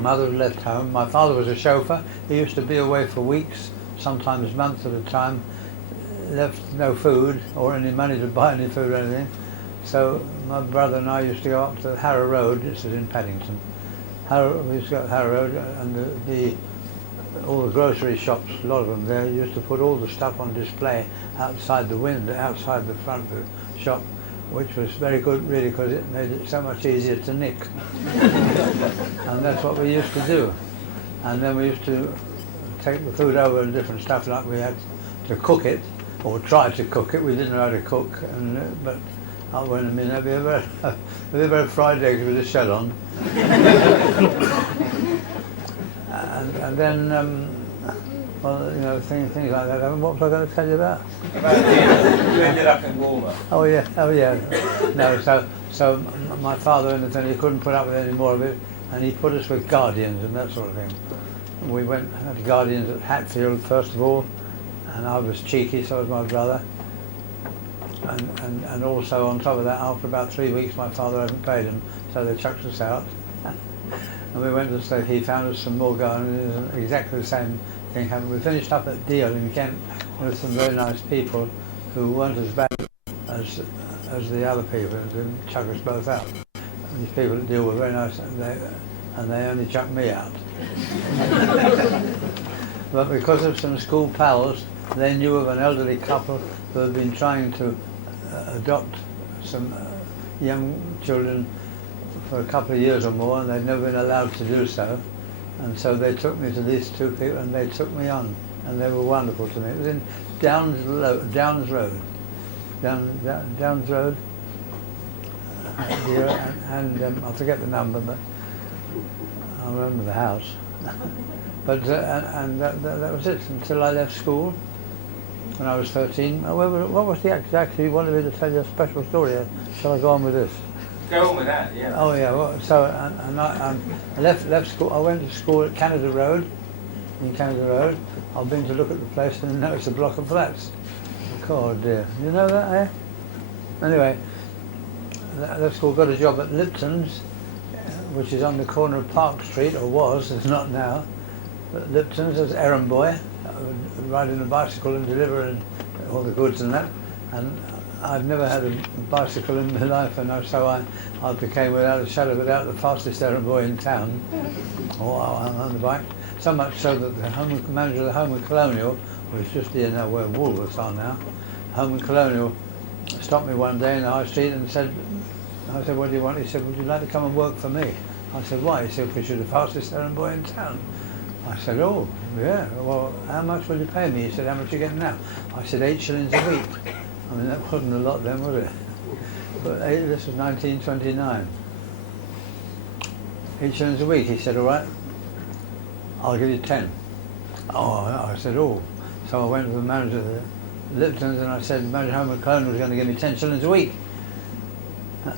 Mother was left home. My father was a chauffeur. He used to be away for weeks, sometimes months at a time. Left no food or any money to buy any food or anything. So my brother and I used to go up to Harrow Road, this is in Paddington. We used to go to Harrow Road, and all the grocery shops, a lot of them there, used to put all the stuff on display outside the window, outside the front of the shop, which was very good really because it made it so much easier to nick. And that's what we used to do. And then we used to take the food over and different stuff, like we had to cook it, or try to cook it. We didn't know how to cook, but I went and have you ever had fried eggs with a shell on? and then, well, you know, things like that. What was I going to tell you about? You ended up in Walmer. Oh yeah. No, so my father and then he couldn't put up with any more of it, and he put us with guardians and that sort of thing. We went had guardians at Hatfield first of all, and I was cheeky, so was my brother. And also on top of that, after about 3 weeks, my father hadn't paid him, so they chucked us out. And we went to stay. He found us some more guardians, and exactly the same thing happened. We finished up at Deal in Kent with some very nice people who weren't as bad as the other people, and didn't chuck us both out. And these people at Deal were very nice, and they only chucked me out. But because of some school pals, they knew of an elderly couple who had been trying to adopt some young children for a couple of years or more, and they'd never been allowed to do so. And so they took me to these two people, and they took me on, and they were wonderful to me. It was in Downs Road, Downs Road, and I forget the number, but I remember the house. But and that was it until I left school when I was 13. What was the actually? You wanted me to tell you a special story. Shall I go on with this? Go on with that, yeah. Oh yeah. Well, so I left school. I went to school at Canada Road. In Canada Road, I've been to look at the place, and now it's a block of flats. Oh dear. You know that, eh? Anyway, left school. Got a job at Lipton's, which is on the corner of Park Street, or was. It's not now. But Lipton's as errand boy, riding a bicycle and delivering all the goods and that. And I'd never had a bicycle in my life, and so I became, without a shadow of a doubt, the fastest errand boy in town, or on the bike. So much so that the manager of the Home and Colonial, was just here now where Woolworths are now, Home and Colonial stopped me one day in the high street and said, I said, what do you want? He said, would you like to come and work for me? I said, why? He said, because you're the fastest errand boy in town. I said, oh, yeah, well, how much will you pay me? He said, how much are you getting now? I said, 8 shillings a week. I mean, that wasn't a lot then, was it? But this was 1929. 8 shillings a week. He said, all right, I'll give you 10. Oh, I said, oh. So I went to the manager of the Lipton's and I said, Manager Home and Colonial was going to give me 10 shillings a week.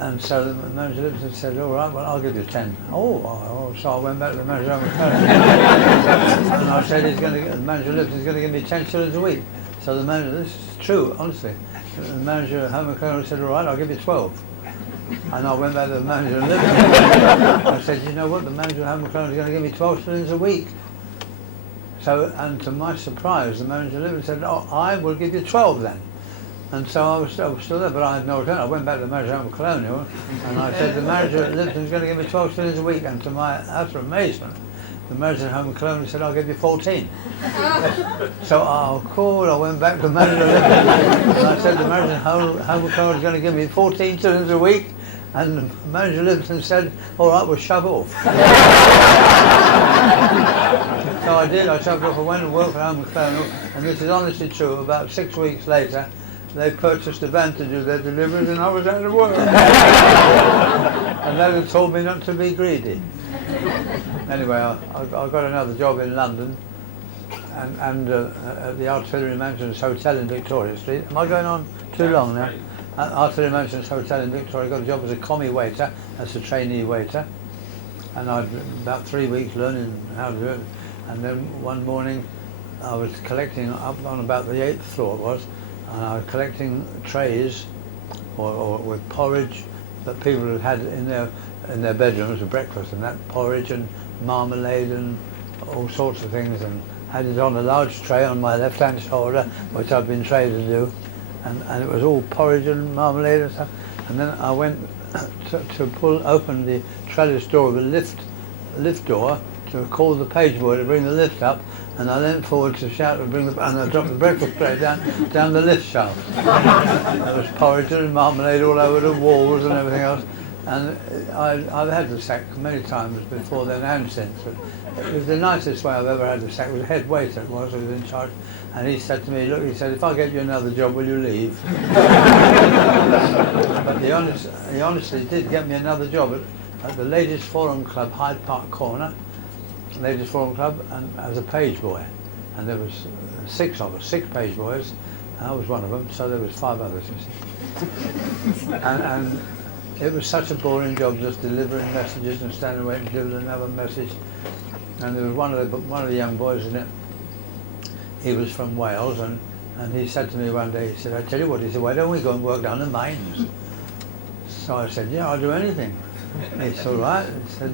And so the manager of Lipton said, all right, well, I'll give you 10. Oh, so I went back to the manager of Home and Colonial. And I said, the manager of Lipton's going to give me 10 shillings a week. So the manager, this is true, honestly. The manager of Home and Colonial said, all right, I'll give you 12. And I went back to the manager of Lipton. I said, you know what, the manager of Home and Colonial is going to give me 12 shillings a week. So, and to my surprise, the manager of Lipton said, oh, I will give you 12 then. And so I was still there, but I had no return. I went back to the manager of Home and Colonial, and I said, the manager at Lipton is going to give me 12 shillings a week. And to my utter amazement, the manager of Home and Colonial said, I'll give you 14. So I went back to the manager of Lipton, and I said, the manager of Home and Colonial is going to give me 14 shillings a week. And the manager of Lipton said, all right, we'll shove off. So I did, I shoved off, I went and worked for Home and Colonial, and this is honestly true, about 6 weeks later, they purchased a van to do their deliveries and I was out of work. And they had told me not to be greedy. Anyway, I got another job in London, and at the Artillery Mansions Hotel in Victoria Street. Am I going on too long now? Artillery Mansions Hotel in Victoria, I got a job as a commie waiter, as a trainee waiter. And I'd about 3 weeks learning how to do it. And then one morning I was collecting up on about the 8th floor it was, and I was collecting trays or with porridge that people had had in their bedrooms for breakfast, and that porridge and marmalade and all sorts of things, and had it on a large tray on my left-hand shoulder, which I'd been trained to do, and it was all porridge and marmalade and stuff. And then I went to open the trellis door of the lift door to call the page boy to bring the lift up, and I leant forward to shout and and I dropped the breakfast tray down the lift shaft. There was porridge and marmalade all over the walls and everything else. And I've had the sack many times before then and since. But it was the nicest way I've ever had the sack. It was a head waiter, it was, who was in charge. And he said to me, look, he said, if I get you another job, will you leave? But he honestly did get me another job at the Ladies Forum Club, Hyde Park Corner, Ladies Forum Club, and as a page boy. And there was 6 of us, 6 page boys, and I was one of them, so there was 5 others, you see. and it was such a boring job, just delivering messages and standing waiting to deliver another message. And there was one of the young boys in it. He was from Wales, and he said to me one day, he said, I tell you what, he said, why don't we go and work down the mines? So I said, yeah, I'll do anything. He said, all right. He said,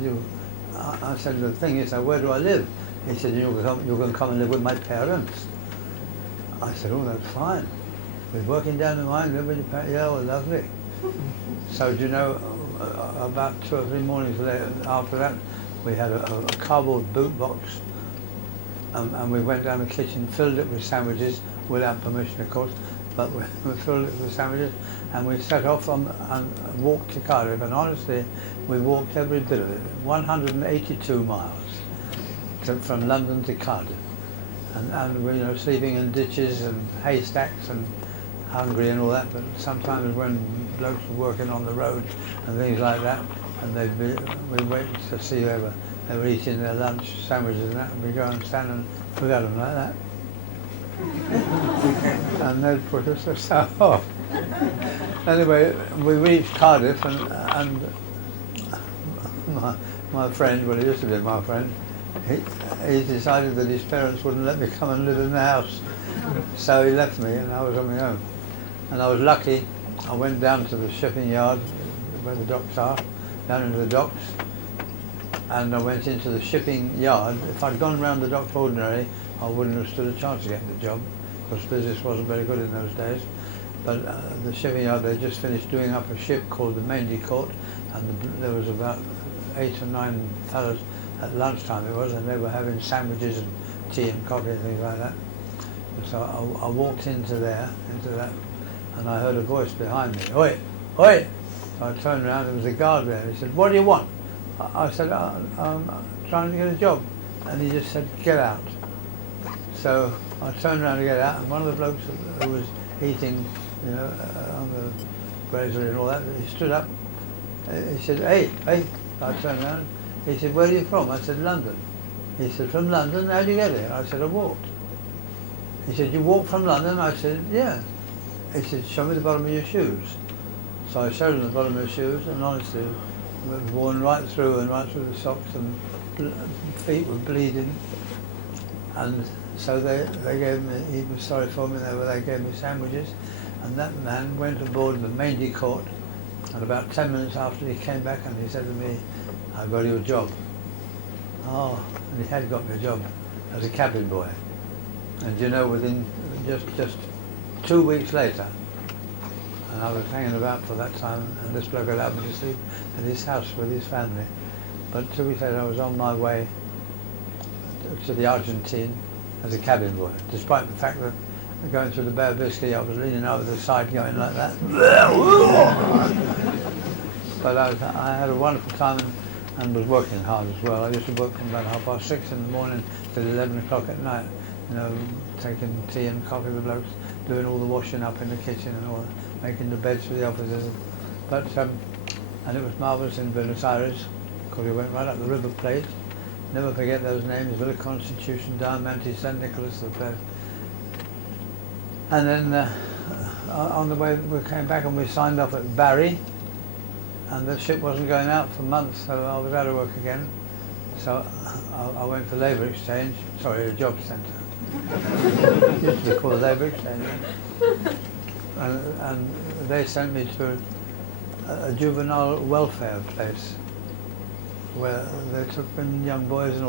I said, the thing is, where do I live? He said, you're going to come and live with my parents. I said, oh, that's fine. We're working down the mine, live with your parents. Yeah, well, lovely. So do you know, about 2 or 3 mornings later, after that, we had a cardboard boot box, and we went down the kitchen, filled it with sandwiches, without permission of course, but we filled it with sandwiches, and we set off and walked to Cardiff, and honestly, we walked every bit of it, 182 miles from London to Cardiff, and we, you know, sleeping in ditches and haystacks and hungry and all that, but sometimes when blokes were working on the road and things like that, and we'd wait to see whoever they were eating their lunch, sandwiches and that, and we'd go and stand and look at them like that. And they'd put us off. Anyway, we reached Cardiff, and my friend, well, he used to be my friend, he decided that his parents wouldn't let me come and live in the house. So he left me, and I was on my own. And I was lucky. I went down to the shipping yard where the docks are, down into the docks, and I went into the shipping yard. If I'd gone round the docks ordinarily, I wouldn't have stood a chance of getting the job, because business wasn't very good in those days. But the shipping yard, they just finished doing up a ship called the Maindy Court, and there was about 8 or 9 fellows at lunchtime it was, and they were having sandwiches and tea and coffee and things like that. And so I walked into that, and I heard a voice behind me, oi, oi! So I turned around, there was a guard there, and he said, what do you want? I said, I'm trying to get a job. And he just said, get out. So I turned around to get out, and one of the blokes who was eating, you know, on the brazier and all that, he stood up. He said, hey. I turned around. He said, where are you from? I said, London. He said, from London? How did you get here? I said, I walked. He said, you walked from London? I said, yeah. He said, show me the bottom of your shoes. So I showed him the bottom of his shoes, and honestly, it was worn right through the socks, and feet were bleeding. And so they gave me, he was sorry for me, they gave me sandwiches, and that man went aboard the Maindy Court, and about 10 minutes after he came back and he said to me, I got you a job. Oh, and he had got me a job as a cabin boy. And you know, within just 2 weeks later, and I was hanging about for that time, and this bloke allowed me to sleep at his house with his family. But 2 weeks later, I was on my way to the Argentine as a cabin boy, despite the fact that going through the Bay of Biscay, I was leaning over the side going like that. But I had a wonderful time and was working hard as well. I used to work from about 6:30 in the morning till 11 o'clock at night, you know, taking tea and coffee with blokes, doing all the washing up in the kitchen and all that, making the beds for the officers. But, and it was marvellous in Buenos Aires, because we went right up the River Plate. Never forget those names, Villa Constitution, Diamante, San Nicolas, the place. And then on the way we came back and we signed up at Barry, and the ship wasn't going out for months, so I was out of work again. So I went to Labour Exchange, sorry, a job centre. It used to be called Labour Exchange. And they sent me to a juvenile welfare place. where they took in young boys and all.